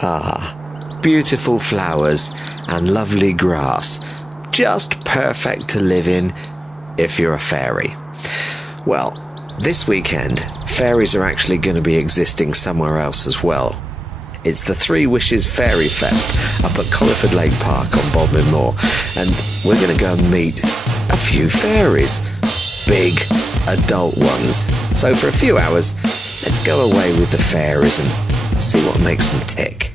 Ah, beautiful flowers and lovely grass. Just perfect to live in if you're a fairy. Well, this weekend, fairies are actually going to be existing somewhere else as well. It's the Three Wishes Fairy Fest up at Colliford Lake Park on Bodmin Moor, and we're going to go and meet a few fairies. Big, adult ones. So for a few hours, let's go away with the fairies and see what makes them tick.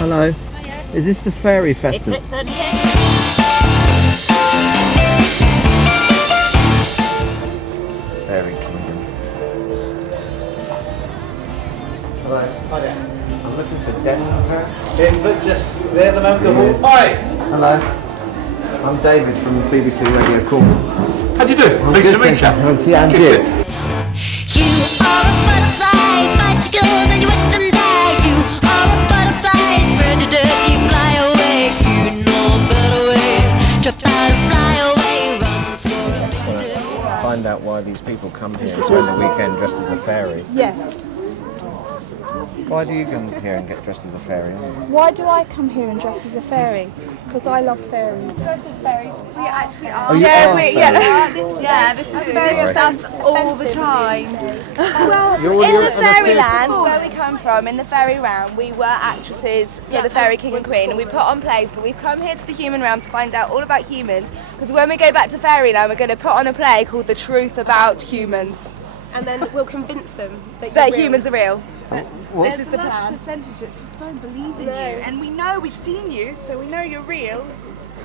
Hello. Is this the Fairy Festival? It's certainly is. Fairy Kingdom. Hello. Hi there. I'm looking for Denver. Denver, just there at the moment. Yes. Hi. Hello. I'm David from BBC Radio Cornwalls. How do you do? Pleased to meet you. Yeah, and you. You are a butterfly, magical, then you watch them die. You are a butterfly, spread your dirt, you fly away. You know a better way, drop out and fly away, run for a place to do. Find out why these people come here and spend the weekend dressed as a fairy. Yes. Why do you come here and get dressed as a fairy? Why do I come here and dress as a fairy? Because I love fairies. Dress as fairies. We actually are. Oh, you are fairies. This is fairies us all the time. Well, In the fairyland, where we come from, in the fairy realm, we were actresses for the fairy king and queen, and we put on plays, but we've come here to the human realm to find out all about humans, because when we go back to fairyland, we're going to put on a play called The Truth About Humans. And then we'll convince them That humans are real. This is the plan. Percentage that just don't believe in you, and we know we've seen you, so we know you're real.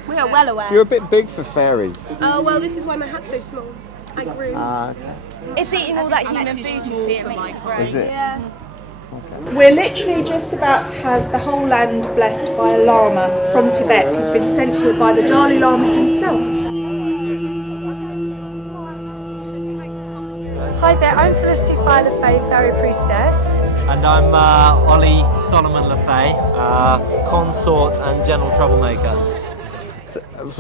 We are well aware. You're a bit big for fairies. Oh, well, this is why my hat's so small. I grew. Okay. It's eating all that human food, you see, it makes it grow. Is it? Yeah. We're literally just about to have the whole land blessed by a Lama from Tibet who's been sent here by the Dalai Lama himself. Hi there, I'm Felicity Fire LaFay, Fairy Priestess. And I'm Ollie Solomon LaFay, consort and general troublemaker. So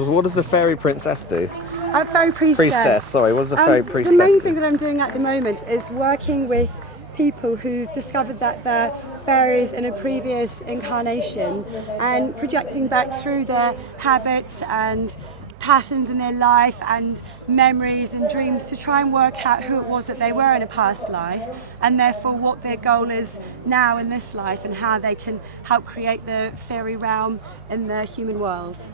what does the Fairy Princess do? I'm Fairy Priestess. Priestess, sorry, what does the Fairy Priestess The main do? thing that I'm doing at the moment is working with people who've discovered that they're fairies in a previous incarnation and projecting back through their habits and patterns in their life and memories and dreams to try and work out who it was that they were in a past life, and therefore what their goal is now in this life and how they can help create the fairy realm in the human world.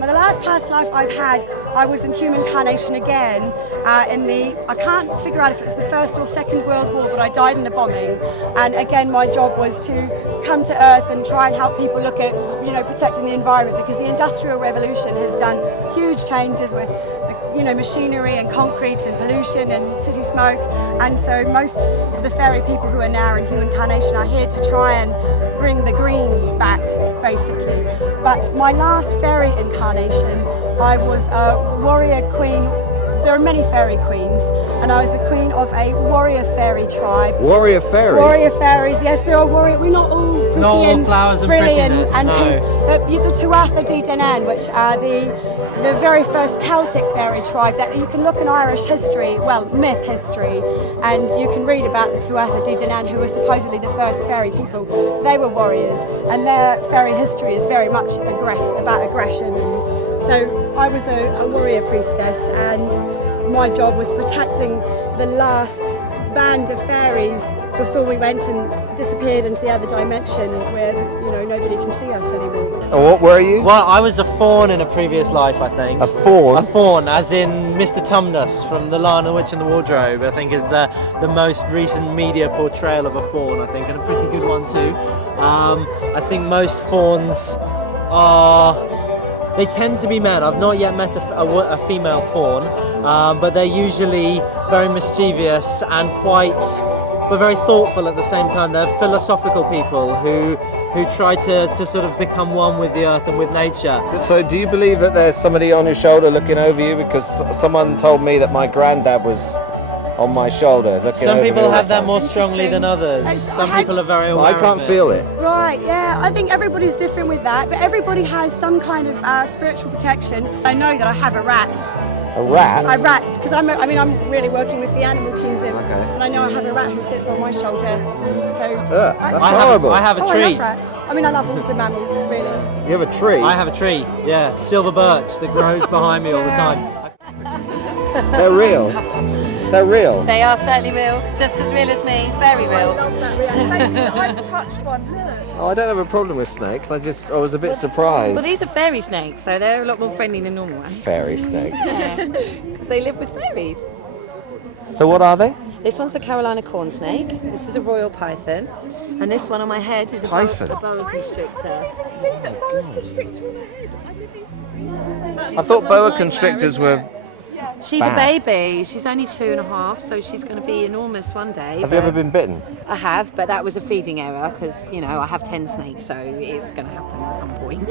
Now, the last past life I've had, I was in human incarnation again I can't figure out if it was the First or Second World War, but I died in a bombing. And again, my job was to come to Earth and try and help people look at, protecting the environment, because the Industrial Revolution has done huge changes with, machinery and concrete and pollution and city smoke. And so most of the fairy people who are now in human incarnation are here to try and bring the green back, basically. But my last fairy incarnation, I was a warrior queen. There are many fairy queens, and I was the queen of a warrior fairy tribe. Warrior fairies? Warrior fairies, yes, there are warrior. We're not all pretty Not all and flowers and brilliant prettiness, and no. pink. The Tuatha De Danann, which are the very first Celtic fairy tribe. That you can look in Irish history, myth history, and you can read about the Tuatha De Danann, who were supposedly the first fairy people. They were warriors, and their fairy history is very much about aggression. And so I was a warrior priestess, and my job was protecting the last band of fairies before we went and disappeared into the other dimension where, nobody can see us anymore. Oh, what were you? Well, I was a faun in a previous life, I think. A faun? A faun, as in Mr. Tumnus from The Lion, the Witch and the Wardrobe, I think is the most recent media portrayal of a faun, I think, and a pretty good one too. I think most fauns they tend to be men. I've not yet met a female faun, but they're usually very mischievous and but very thoughtful at the same time. They're philosophical people who try to sort of become one with the earth and with nature. So do you believe that there's somebody on your shoulder looking over you? Because someone told me that my granddad was on my shoulder looking over Some people me. have that more strongly than others. Some people are very aware I can't of it. feel it. Right, yeah, I think everybody's different with that, but everybody has some kind of spiritual protection. I know that I have a rat A rat? Rats, because I'm really working with the animal kingdom, Okay. and I know I have a rat who sits on my shoulder. So That's horrible. I have a I tree. love rats. I mean, I love all the mammals, really. You have a tree? I have a tree, yeah, silver birch that grows behind me all the time. They're real. They're real. They are certainly real, just as real as me, very real. I love that reaction. I've touched one. Look. Oh, I don't have a problem with snakes. I was a bit surprised. Well, these are fairy snakes, so they're a lot more friendly than normal ones. Fairy snakes. Yeah, because they live with fairies. So what are they? This one's a Carolina corn snake, this is a royal python, and this one on my head is a Python? boa constrictor. See that boa constrictor on her head? I didn't even see that. I thought boa constrictors were... She's bad. a baby, she's only 2.5, so she's going to be enormous one day. Have you ever been bitten? I have, but that was a feeding error because, you know, I have 10 snakes, so it's going to happen at some point.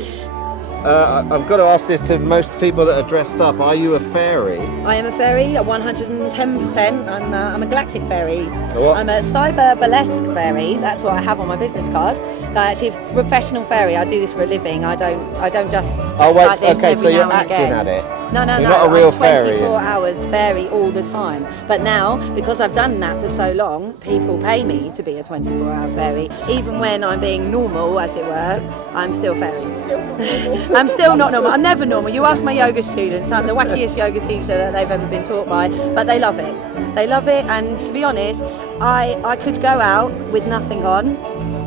I've got to ask this to most people that are dressed up. Are you a fairy? I am a fairy, at 110%. I'm a galactic fairy. What? I'm a cyber burlesque fairy. That's what I have on my business card. Actually, a professional fairy. I do this for a living. I don't just like this okay, every so you're now and acting again. at it. No, You're no. not a real I'm 24 fairy. hours fairy all the time. But now, because I've done that for so long, people pay me to be a 24-hour fairy. Even when I'm being normal, as it were, I'm still fairy. I'm still not normal. I'm never normal. You ask my yoga students, I'm the wackiest yoga teacher that they've ever been taught by, but they love it. They love it, and to be honest, I could go out with nothing on,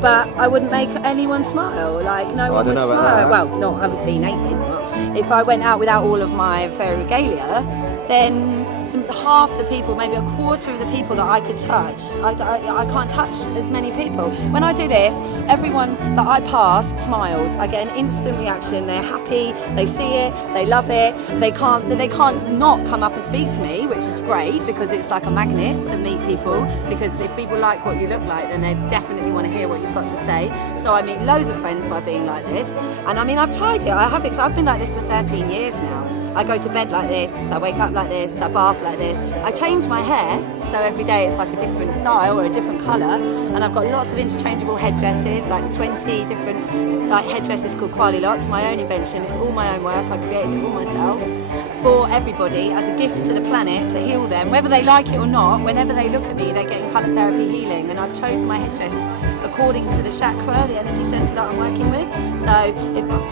but I wouldn't make anyone smile. Like, no one don't would know about smile. that. Well, not obviously naked, but if I went out without all of my fairy regalia, then half the people, maybe a quarter of the people that I could touch, I can't touch as many people. When I do this, everyone that I pass smiles. I get an instant reaction. They're happy, they see it, they love it. They can't not come up and speak to me, which is great because it's like a magnet to meet people, because if people like what you look like, then they definitely want to hear what you've got to say. So I meet loads of friends by being like this. And I mean, I've tried it. I've been like this for 13 years now. I go to bed like this, I wake up like this, I bath like this. I change my hair, so every day it's like a different style or a different colour. And I've got lots of interchangeable headdresses, like 20 different headdresses called Quali Locks, my own invention. It's all my own work, I created it all myself. For everybody, as a gift to the planet, to heal them. Whether they like it or not, whenever they look at me, they're getting colour therapy healing. And I've chosen my headdress according to the chakra, the energy centre that I'm working with. So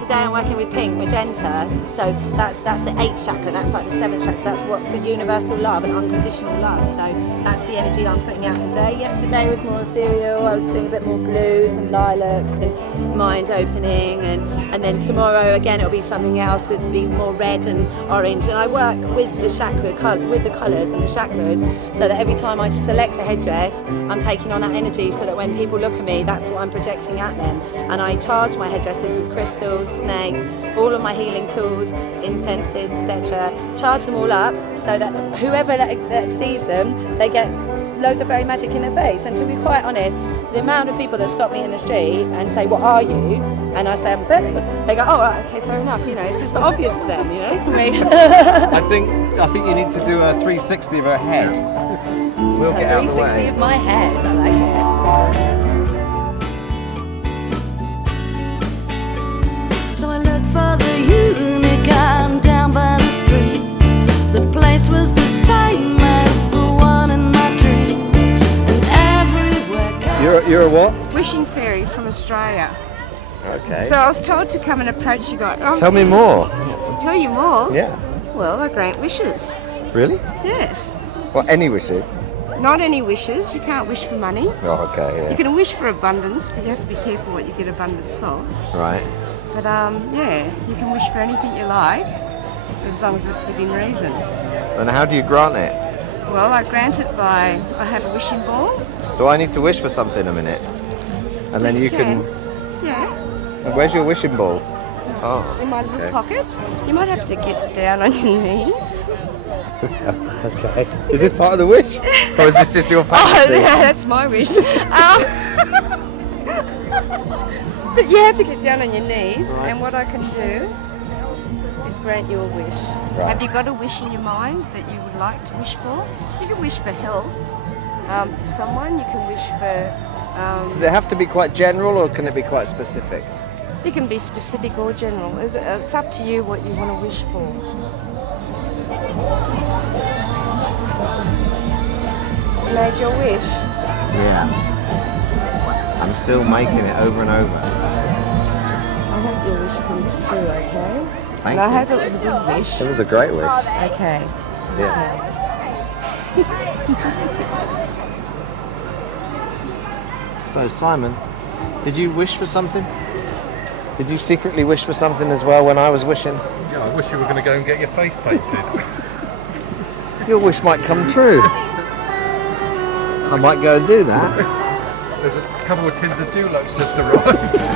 today I'm working with pink, magenta. So that's the 8th chakra, that's like the 7th chakra. So that's what for universal love and unconditional love. So that's the energy that I'm putting out today. Yesterday was more ethereal. I was doing a bit more blues and lilacs and mind opening. And then tomorrow again it'll be something else. It'll be more red and orange. And I work with the chakra, with the colours and the chakras, so that every time I select a headdress, I'm taking on that energy, so that when people look at me, that's what I'm projecting at them. And I charge my headdresses with crystals, snakes, all of my healing tools, incenses, etc. Charge them all up, so that whoever that sees them, they get loads of fairy magic in their face. And to be quite honest, the amount of people that stop me in the street and say, "What are you?" and I say, "I'm fairy," they go, "Oh, right, okay, fair enough." You know, it's just obvious to them. You know, for me. I think you need to do a 360 of her head. We'll get out of the 360 way. of my head. I like it. So I looked for the unicorn down by the street. The place was the same as the one in my dream, and everywhere. You're a what? Wishing fairy from Australia. Okay. So I was told to come and approach you guys. Oh, Tell me more. tell you more? Yeah. Well, I grant wishes. Really? Yes. Well, any wishes? Not any wishes. You can't wish for money. Oh, okay, You yeah. can wish for abundance, but you have to be careful what you get abundance of. Right. But yeah, you can wish for anything you like, as long as it's within reason. And how do you grant it? Well, I grant it by, I have a wishing ball. Do I need to wish for something a minute? And then you can... Yeah. And where's your wishing ball? Oh, In my little okay. pocket. You might have to get down on your knees. Okay. Is this part of the wish? Or is this just your Oh, fantasy? yeah, that's my wish. But you have to get down on your knees, and what I can do is grant you a wish. Right. Have you got a wish in your mind that you would like to wish for? You can wish for health for someone. You can wish for... Does it have to be quite general, or can it be quite specific? it can be specific or general. It's up to you what you want to wish for. made your wish? Yeah. I'm still making it over and over. I hope your wish comes true, okay? Thank And I you. hope it was a good wish. It was a great wish. Okay. Yeah. So, Simon, did you wish for something? Did you secretly wish for something as well when I was wishing? Yeah, I wish you were going to go and get your face painted. Your wish might come true. I might go and do that. There's a couple of tins of Dulux just arrived.